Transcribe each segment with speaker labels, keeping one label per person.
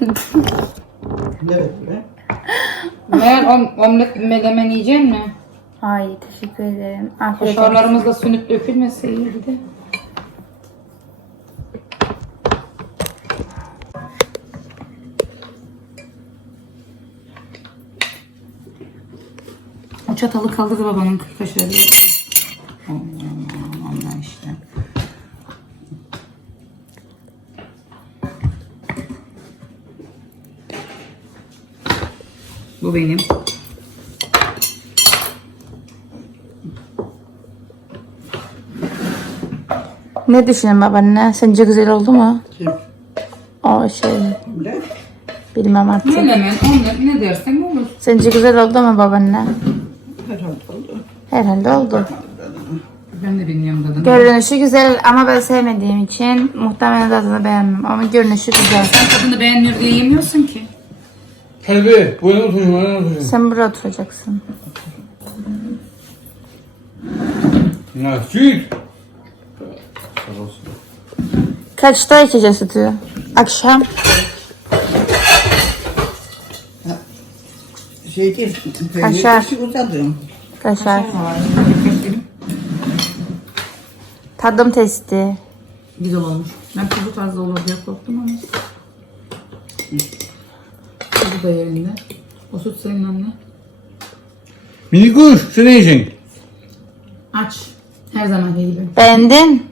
Speaker 1: Evet be.
Speaker 2: Meğer om, omlet menemen yiyecek mi?
Speaker 3: Hayır teşekkür ederim. Afiyet.
Speaker 2: Kaşarlarımızda sünnet dökülmese iyiydi. O çatalı kaldır babanın kaşarı. Allah işte. Bu benim.
Speaker 3: Ne düşünüyorsun babaanne? Sence güzel oldu mu?
Speaker 1: Kim?
Speaker 3: O şey
Speaker 1: Öyle.
Speaker 3: bilmem artık.
Speaker 2: Menemen, omlet ne dersen olur.
Speaker 3: Sence güzel oldu mu babaanne?
Speaker 1: Herhalde oldu.
Speaker 3: Herhalde oldu.
Speaker 2: Ben de bilmiyorum tadını.
Speaker 3: Görünüşü güzel ama ben sevmediğim için muhtemelen tadını beğenmem ama görünüşü güzel.
Speaker 2: Sen tadını beğenmiyor diye yemiyorsun ki.
Speaker 4: Kalbi, bu yana oturayım, bana oturayım.
Speaker 3: Sen burada oturacaksın.
Speaker 4: Süt.
Speaker 3: Kaçta içeceğiz sütü? Akşam.
Speaker 1: Şey değil.
Speaker 3: Kaşar.
Speaker 1: Kaşar.
Speaker 3: Tadım testi.
Speaker 2: Güzel olmuş. Ben tuzu fazla olur diye korktum ama. Da yerinde. O süt senin anne.
Speaker 4: Mini kuş, sen ne yiyeceksin?
Speaker 2: Aç. Her zaman gibi.
Speaker 3: Beğendin?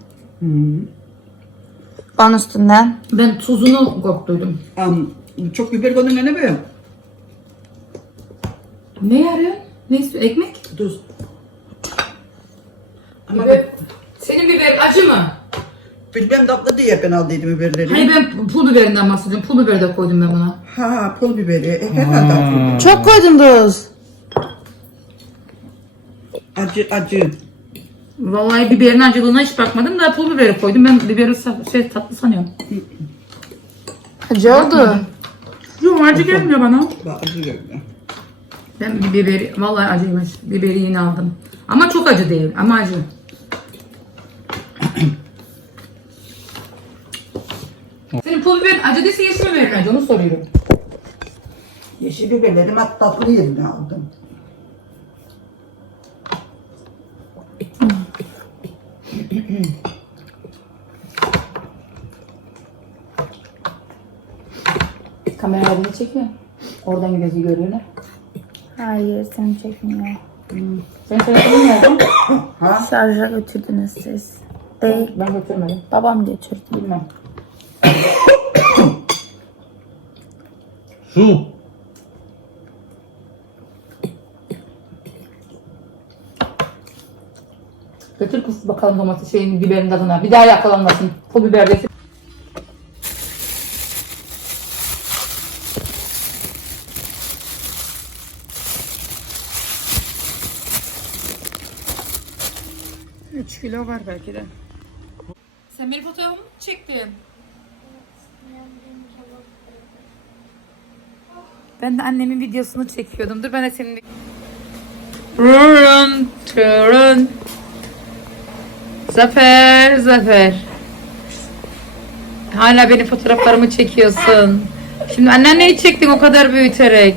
Speaker 3: On üstünden.
Speaker 2: Ben tuzunu korktuydum.
Speaker 1: Am, çok biber koydun ne be?
Speaker 2: Ne yarıyor? Ne istiyor? Ekmek?
Speaker 1: Tuz. Ama
Speaker 2: Biber. Senin biber acı mı?
Speaker 1: Bilmem tatlı diye ben aldıydım biberleri.
Speaker 2: Hayır ben pul biberinden bahsediyorum. Pul biber de koydum ben buna.
Speaker 1: Ha pul biberi. E, herhalde acı.
Speaker 3: Çok koydun tuz.
Speaker 1: Acı acı.
Speaker 2: Vallahi biberin acılığına hiç bakmadım da pul biberi koydum. Ben biberi sa- şey tatlı sanıyorum.
Speaker 3: Acı oldu.
Speaker 2: Yok acı gelmiyor bana.
Speaker 1: Bak acı geldi.
Speaker 2: Ben biberi, vallahi acıymış. Biberi yeni aldım. Ama çok acı değil ama acı. Senin pul biberin acı değilse yeşil biberin acı onu soruyorum.
Speaker 1: Yeşil biberleri mat tatlı yerine aldım.
Speaker 2: Kamera beni çekiyor. Oradan gözü görüyorlar.
Speaker 3: Hayır seni çekmiyor.
Speaker 2: Sen telefonun nerede?
Speaker 3: Şarja götürdünüz siz. Değil.
Speaker 2: Ben götürmedim.
Speaker 3: Babam götürdü.
Speaker 2: Bilmem.
Speaker 4: Su.
Speaker 2: Götür kız bakalım domates şeyin biberin tadına. Bir daha yakalanmasın. Pul biber desin. Üç kilo var belki de. Sen benim fotoğrafımı mı çektin? Ben de annemin videosunu çekiyordum. Dur ben de senin... Run, turun. Zafer, Zafer. Hala benim fotoğraflarımı çekiyorsun. Şimdi anneanneyi çektim o kadar büyüterek.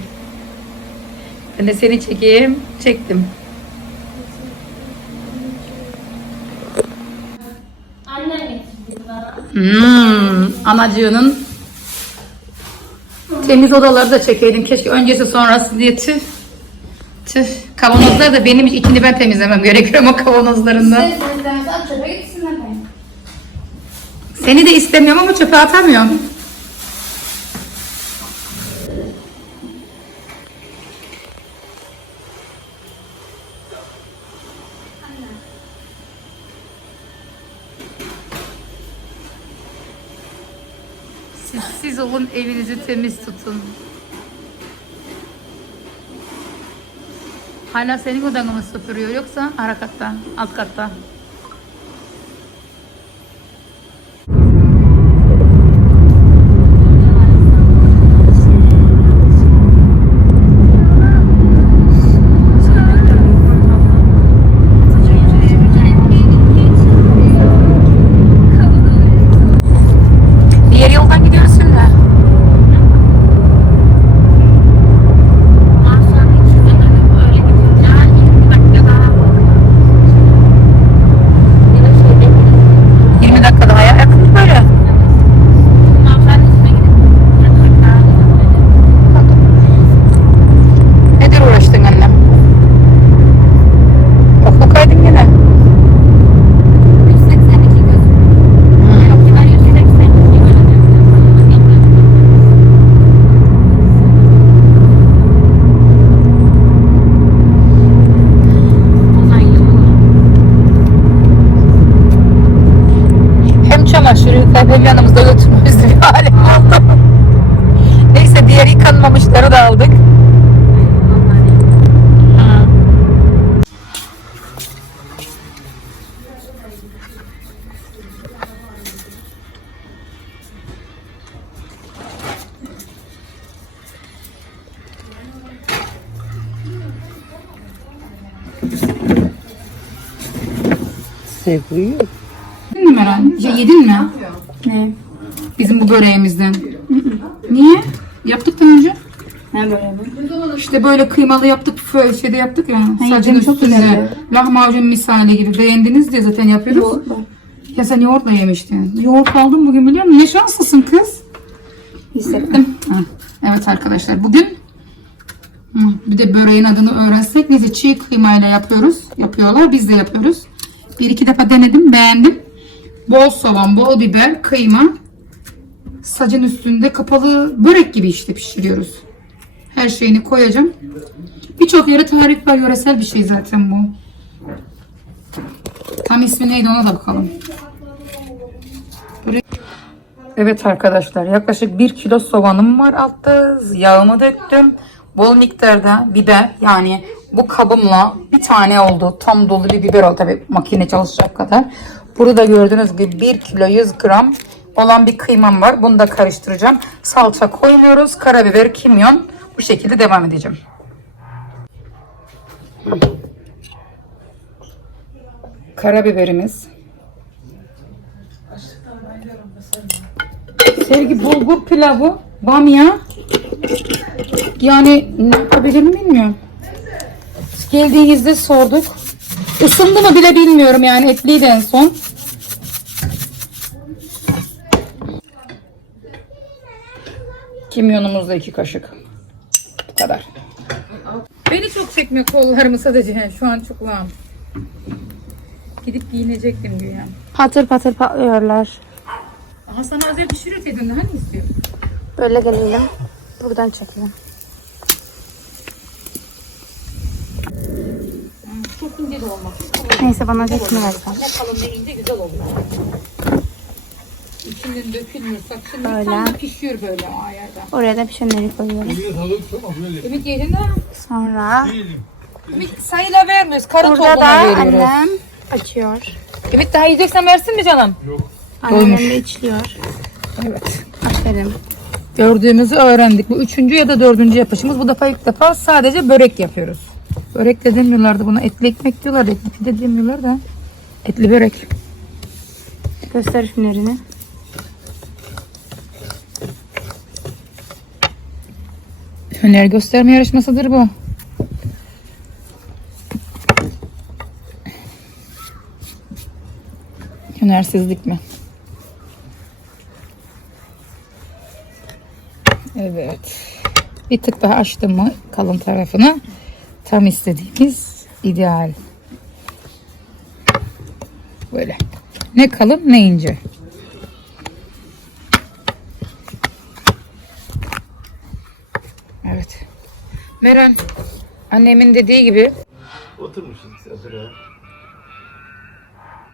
Speaker 2: Ben de seni çekeyim. Çektim.
Speaker 5: Annem getirdi bana.
Speaker 2: Hmm, anacığının temiz odaları da çekeydim. Keşke öncesi sonrası diye tüh. Tüh. Kavanozlar da benim içini ben temizlemem gerekiyor ama kavanozlarında.
Speaker 5: Sesleriniz açıda gitsin efendim.
Speaker 2: Seni de istemiyorum ama çöpe atamıyorum. Siz, siz olun evinizi temiz tutun. Hala senin odanı mı süpürüyor yoksa ara katta, alt katta?
Speaker 1: Sevgili.
Speaker 2: Yedin mi Meral? Şey, yedin mi?
Speaker 3: Ne?
Speaker 2: Bizim bu böreğimizden. Niye? Yaptık daha önce.
Speaker 3: Ne böyle mi?
Speaker 2: İşte böyle kıymalı yaptık, fö- şeyde yaptık ya. Sadece
Speaker 3: yedim, çok güzeldi.
Speaker 2: lahmacun misali gibi beğendiniz diye zaten yapıyoruz.
Speaker 3: Yoğurt var.
Speaker 2: Ya sen yoğurtla yemiştin. Yoğurt aldım bugün biliyor musun? Ne şanslısın kız.
Speaker 3: Hissettim.
Speaker 2: Ha, Evet arkadaşlar bugün hı, bir de böreğin adını öğrensek. Neyse çiğ kıymayla yapıyoruz. Yapıyorlar. Biz de yapıyoruz. Bir iki defa denedim. Beğendim. Bol soğan, bol biber, kıyma. Sacın üstünde kapalı börek gibi işte pişiriyoruz. Her şeyini koyacağım. Birçok yere tarif var. Yöresel bir şey zaten bu. Tam ismi neydi ona da bakalım. Evet arkadaşlar yaklaşık 1 kilo soğanım var altta. Yağımı döktüm. Bol miktarda biber yani bu kabımla bir tane oldu. Tam dolu bir biber oldu tabi makine çalışacak kadar. Burada gördüğünüz gibi 1 kilo 100 gram olan bir kıymam var. Bunu da karıştıracağım. Salça koymuyoruz. Karabiber, kimyon. Bu şekilde devam edeceğim. Karabiberimiz. Sevgi bulgur pilavı, bamya. Yani ne yapabilirim bilmiyorum. Geldiğinizde sorduk. Isındı mı bile bilmiyorum yani etliydi en son. Kimyonumuz da iki kaşık. Bu kadar. Beni çok çekmiyor kollarımı sadece. Şu an çok lan. Gidip giyinecektim güya.
Speaker 3: Patır patır patlıyorlar.
Speaker 2: Aha sana özel pişiriyor dedim. Hani istiyor?
Speaker 3: Böyle gelelim. Buradan çekelim.
Speaker 2: Çok ince de olmaz.
Speaker 3: Neyse bana ötekini versen.
Speaker 2: Ne kalın ne ince güzel oluyor. İçinden dökülmüyor. Saçın
Speaker 3: Böyle.
Speaker 2: tam da pişiyor böyle o ayarda.
Speaker 3: Oraya da pişenleri koyuyoruz.
Speaker 2: Ümit yedin de.
Speaker 3: Sonra
Speaker 2: Ümit sayıyla vermiyoruz. Karın
Speaker 3: burada da
Speaker 2: tohumuna veriyoruz.
Speaker 3: annem açıyor.
Speaker 2: Ümit daha yiyeceksen versin mi canım?
Speaker 3: Annem de içliyor.
Speaker 2: Evet.
Speaker 3: Aferin.
Speaker 2: Gördüğümüzü öğrendik. Bu üçüncü ya da dördüncü yapışımız. Bu defa ilk defa sadece börek yapıyoruz. Börek de demiyorlardı buna. Etli ekmek diyorlar. Etli pide demiyorlar da. Etli börek.
Speaker 3: Göster ürünlerini.
Speaker 2: Hüner gösterme yarışmasıdır bu. Hünersizlik mi? Evet. Bir tık daha açtım mı kalın tarafını tam istediğimiz ideal. Böyle. Ne kalın ne ince. Evet. Meral annemin dediği gibi
Speaker 6: hazır ha.